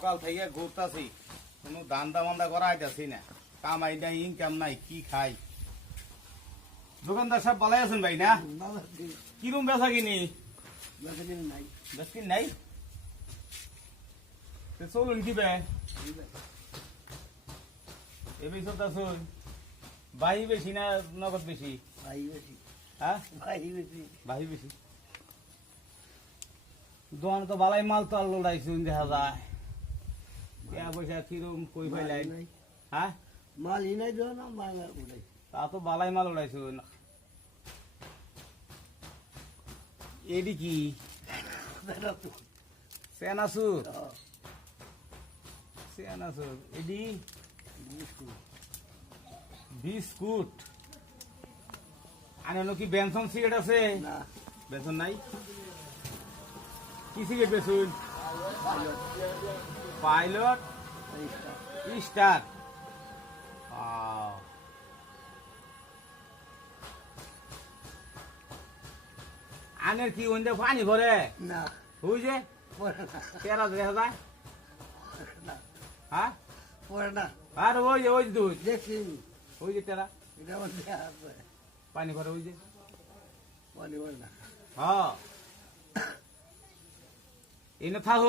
সকাল থেকে ঘুরতাছি, কোনো ধান্দা বান্দা করা আইতাছি না, কামাই নাই, ইনকাম নাই, কি খাই। দোকানদার সব ভালাই আছেন ভাই না? কিরম বেচা কিনি? বেচকিন নাই? চলুন কি বে এই চলতেছুন? বাহি বেশি না নগদ বেশি? হ্যাঁ বাহি বেশি। দোকানে তো বালাই মাল তো লড়াইছুন, দেখা যায় পয়সা কিরম কই পাইলাই? হ্যাঁ মালই নাই দেওয়া না, মাল উড়াই। তা তো বালাই মাল উড়াইছুন। এডি কি সেনাসুর? সেনাসুর এডি বিস্কুট। আনে কি বেনসন সিগারেট আছে? না, বেনসন নাই। কি সিগারেট বেচুন? Pilot star. আনের কি ওইটা পানি ভরে? না, ওই যে পড়ে না, তেরা দেখা যায়। না, হ্যাঁ পড়ে না। আর ওই যে দুধ, দেখছি, ওই যে তেরা এটা আমার দেয়া আছে। পানি ভরে ওই যে। পানি পড়ে না। হ্যাঁ এনে থাক।